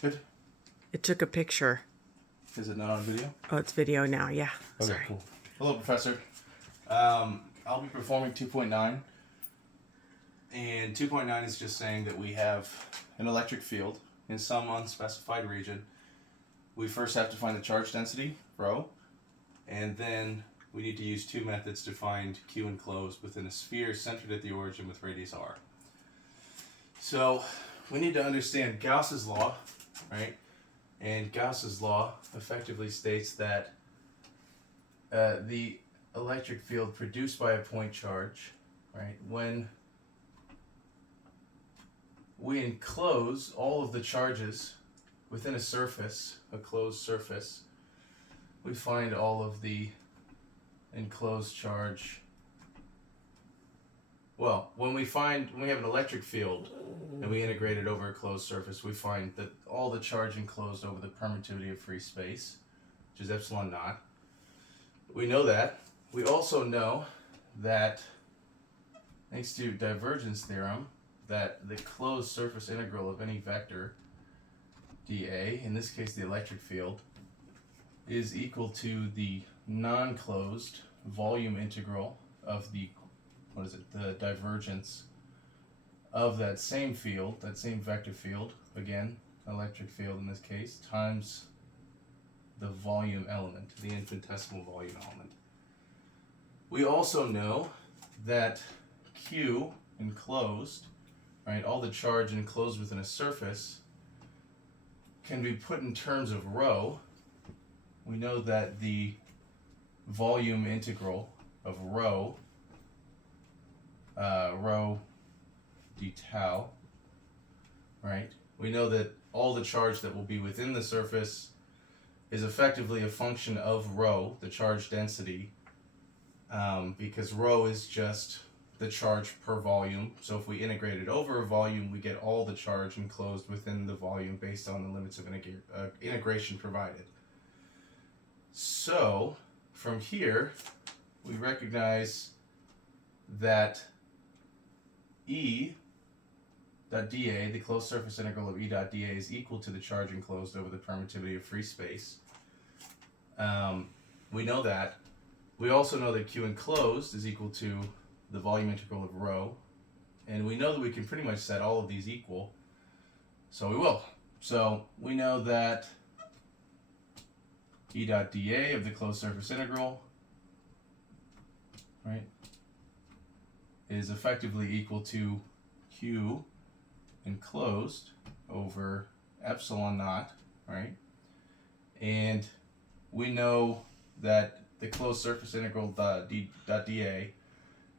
Good. It took a picture. Is it not on video? Oh, it's video now. Yeah. Okay, Sorry. cool. Hello, Professor. I'll be performing 2.9. And 2.9 is just saying that we have an electric field in some unspecified region. We first have to find the charge density, rho, and then we need to use two methods to find Q enclosed within a sphere centered at the origin with radius r. So we need to understand Gauss's law, right? And Gauss's law effectively states that the electric field produced by a point charge, right, when we enclose all of the charges within a surface, a closed surface, we find all of the enclosed charge. Well, when we have an electric field and we integrate it over a closed surface, we find that all the charge enclosed over the permittivity of free space, which is epsilon naught. We know that. We also know that, thanks to divergence theorem, that the closed surface integral of any vector dA, in this case the electric field, is equal to the non-closed volume integral of the divergence of that same field, that same vector field, again, electric field in this case, times the volume element, the infinitesimal volume element. We also know that Q enclosed, right, all the charge enclosed within a surface, can be put in terms of rho. We know that the volume integral of rho d tau, right? We know that all the charge that will be within the surface is effectively a function of rho, the charge density, because rho is just the charge per volume. So if we integrate it over a volume, we get all the charge enclosed within the volume based on the limits of integration provided. So from here, we recognize that E dot dA, the closed surface integral of E dot dA, is equal to the charge enclosed over the permittivity of free space. We know that. We also know that Q enclosed is equal to the volume integral of rho, and we know that we can pretty much set all of these equal, so we will. So we know that E dot dA of the closed surface integral, right, is effectively equal to Q enclosed over epsilon naught, right? And we know that the closed surface integral dot dA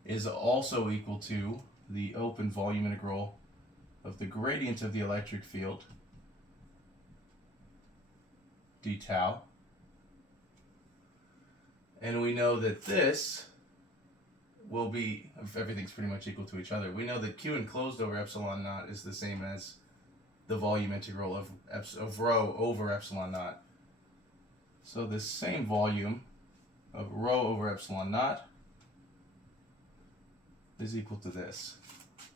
is also equal to the open volume integral of the gradient of the electric field d tau. And we know that this will be, if everything's pretty much equal to each other, we know that Q enclosed over epsilon naught is the same as the volume integral of rho over epsilon naught. So this same volume of rho over epsilon naught is equal to this,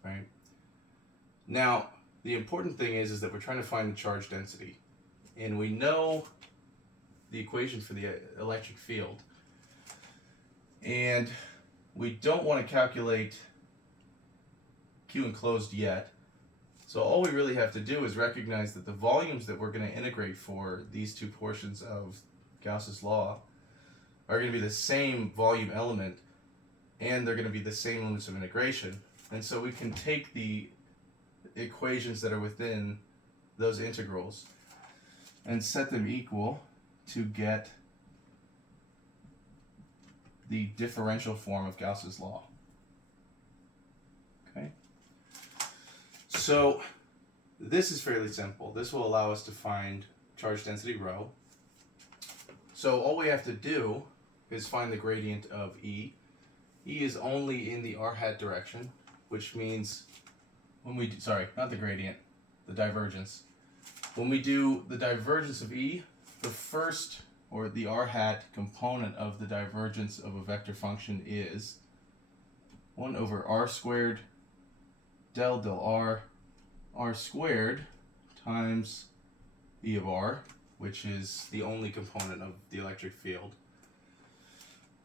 right? Now, the important thing is that we're trying to find the charge density, and we know the equation for the electric field, and we don't want to calculate Q enclosed yet. So all we really have to do is recognize that the volumes that we're going to integrate for these two portions of Gauss's law are going to be the same volume element, and they're going to be the same limits of integration. And so we can take the equations that are within those integrals and set them equal to get the differential form of Gauss's law. Okay? So this is fairly simple. This will allow us to find charge density rho. So all we have to do is find the gradient of E. E is only in the r hat direction, which means when we do, sorry, not the gradient, the divergence. When we do the divergence of E, the first, or the r hat component of the divergence of a vector function is 1 over r squared del r squared times E of R, which is the only component of the electric field.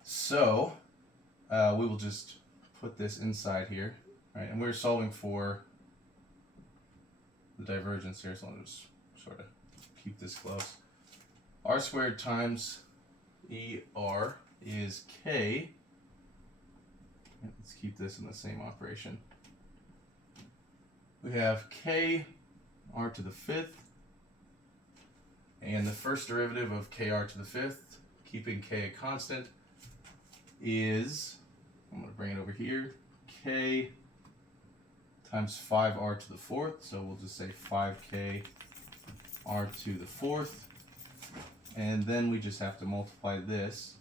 So we will just put this inside here, right? And we're solving for the divergence here, so I'll just sort of keep this close. R squared times ER is K. Let's keep this in the same operation. We have K R to the fifth, and the first derivative of KR to the fifth, keeping K a constant, is, I'm going to bring it over here, K times 5R to the fourth, so we'll just say 5K R to the fourth, and then we just have to multiply this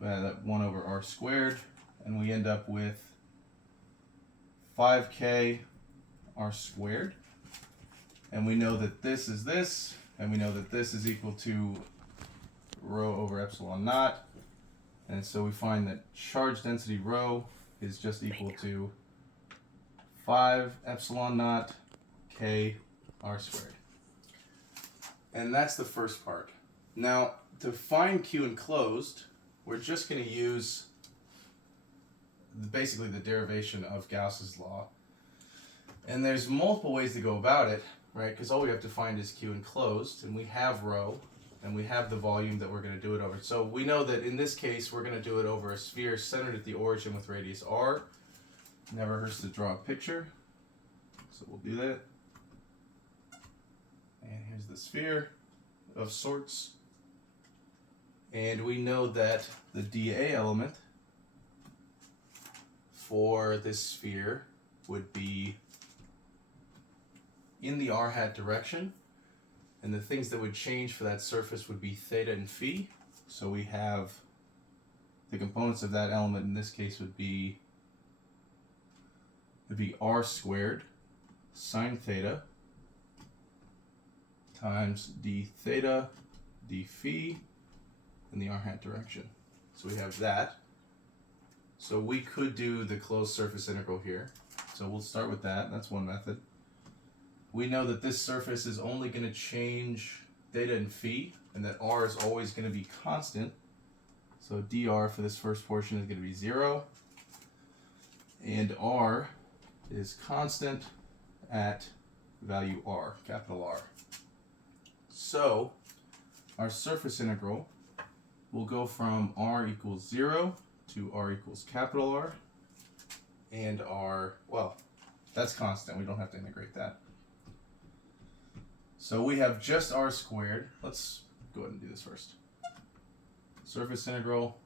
by that 1 over R squared, and we end up with 5K R squared, and we know that this is this, and we know that this is equal to rho over epsilon naught, and so we find that charge density rho is just equal to 5 epsilon naught K R squared. And that's the first part. Now, to find Q enclosed, we're just going to use basically the derivation of Gauss's law. And there's multiple ways to go about it, right? Because all we have to find is Q enclosed, and we have rho, and we have the volume that we're going to do it over. So we know that in this case, we're going to do it over a sphere centered at the origin with radius r. Never hurts to draw a picture. So we'll do that. And here's the sphere of sorts. And we know that the dA element for this sphere would be in the r hat direction, and the things that would change for that surface would be theta and phi. So we have the components of that element in this case would be r squared sine theta times d theta d phi in the r hat direction. So we have that. So we could do the closed surface integral here. So we'll start with that. That's one method. We know that this surface is only going to change theta and phi, and that r is always going to be constant. So dr for this first portion is going to be 0, and r is constant at value r, capital R. So our surface integral will go from r equals 0 to r equals capital R, and r, well, that's constant. We don't have to integrate that. So we have just r squared. Let's go ahead and do this first. Surface integral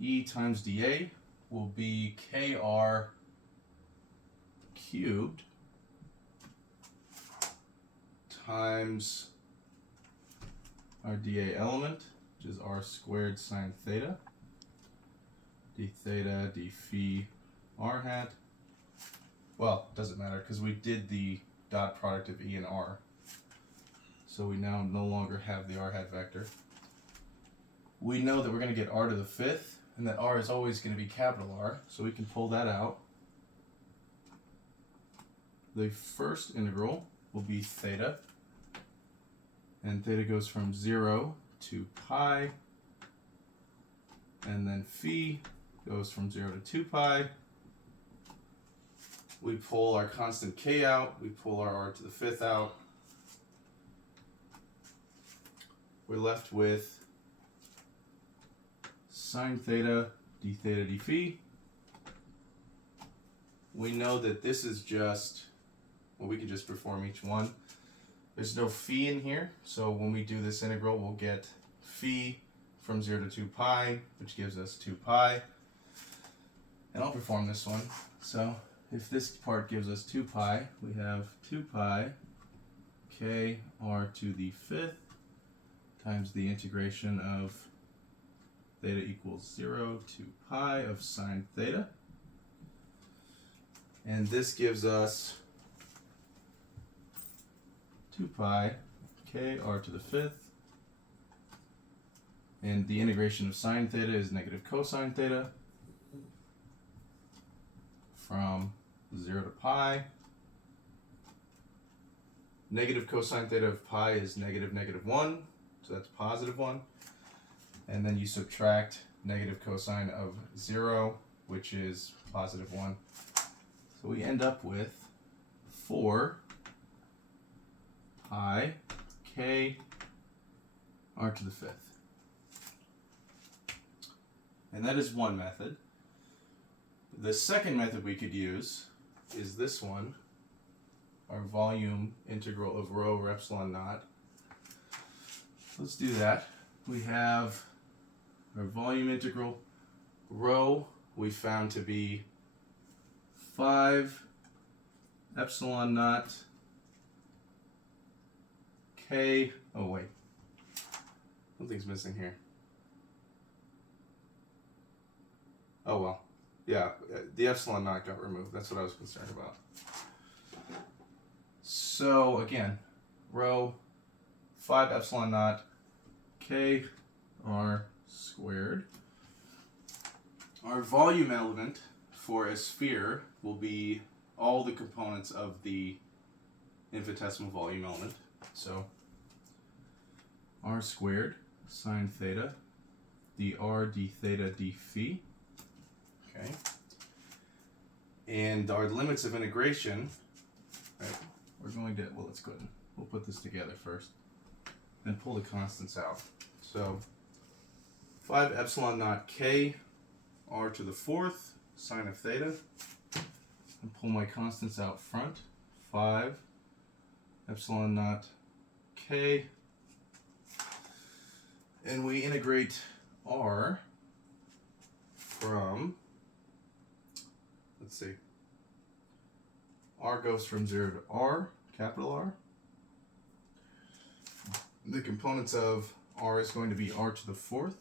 E times dA will be kr cubed times our dA element, which is r squared sine theta, d theta d phi r hat. Well, it doesn't matter because we did the dot product of E and R. So we now no longer have the r hat vector. We know that we're going to get r to the fifth, and that r is always going to be capital R, so we can pull that out. The first integral will be theta, and theta goes from 0 to pi, and then phi goes from 0 to 2 pi. We pull our constant k out, we pull our r to the fifth out. We're left with sine theta d theta d phi. We know that this is just, well, we can just perform each one. There's no phi in here, so when we do this integral, we'll get phi from 0 to 2 pi, which gives us 2 pi. And I'll perform this one. So if this part gives us 2 pi, we have 2 pi k r to the fifth times the integration of theta equals 0 to pi of sine theta. And this gives us 2 pi k r to the fifth. And the integration of sine theta is negative cosine theta from 0 to pi. negative cosine theta of pi is -1, so that's +1. And then you subtract negative cosine of 0, which is +1. So we end up with 4 pi k r to the 5th. And that is one method. The second method we could use is this one, our volume integral of rho over epsilon naught. Let's do that. We have our volume integral rho we found to be 5 epsilon naught k. Oh wait, something's missing here. Oh well, yeah, the epsilon naught got removed. That's what I was concerned about. So again, rho 5 epsilon naught k r squared. Our volume element for a sphere will be all the components of the infinitesimal volume element. So r squared sine theta dr d theta d phi. Okay. And our limits of integration, right, we're going to, well, let's go ahead and we'll put this together first and pull the constants out. So 5 epsilon naught k r to the 4th sine of theta, and pull my constants out front. 5 epsilon naught k, and we integrate r from, let's see, r goes from 0 to r, capital R. The components of r is going to be r to the 4th,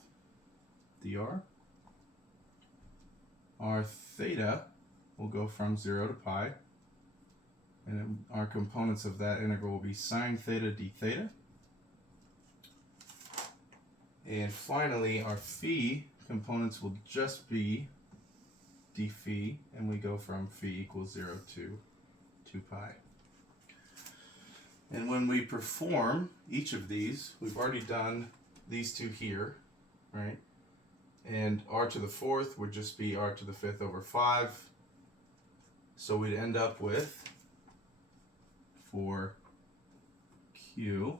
dr. R theta will go from 0 to pi, and then our components of that integral will be sine theta d theta. And finally, our phi components will just be d phi, and we go from phi equals 0 to 2 pi. And when we perform each of these, we've already done these two here, right? And r to the 4th would just be r to the 5th over 5. So we'd end up with, for q,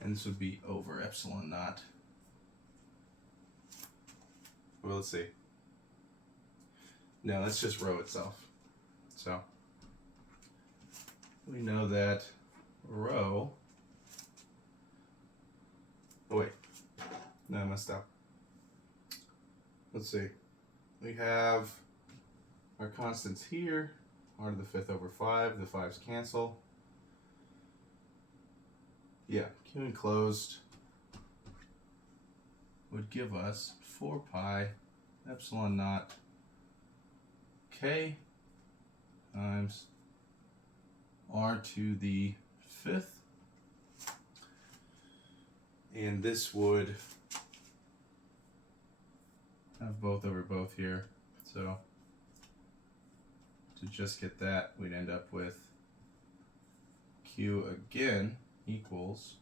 and this would be over epsilon naught. Well, let's see. No, that's just rho itself. So we know that rho, oh wait, no, I messed up. Let's see. We have our constants here, r to the 5th over 5, the 5's cancel. Yeah, q enclosed would give us 4 pi epsilon naught k times r to the 5th, and this would have both over both here, so to just get that, we'd end up with q again equals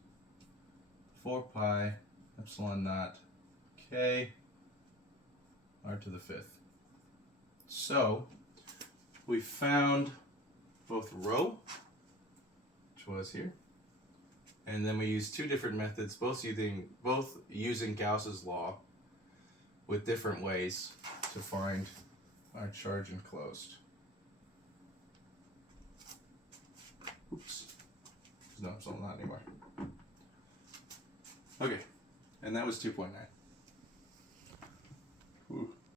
4 pi epsilon naught k r to the 5th. So we found both rho, which was here, and then we used two different methods, both using Gauss's law, with different ways to find our charge enclosed. Oops. No, it's not anymore. Okay, and that was 2.9.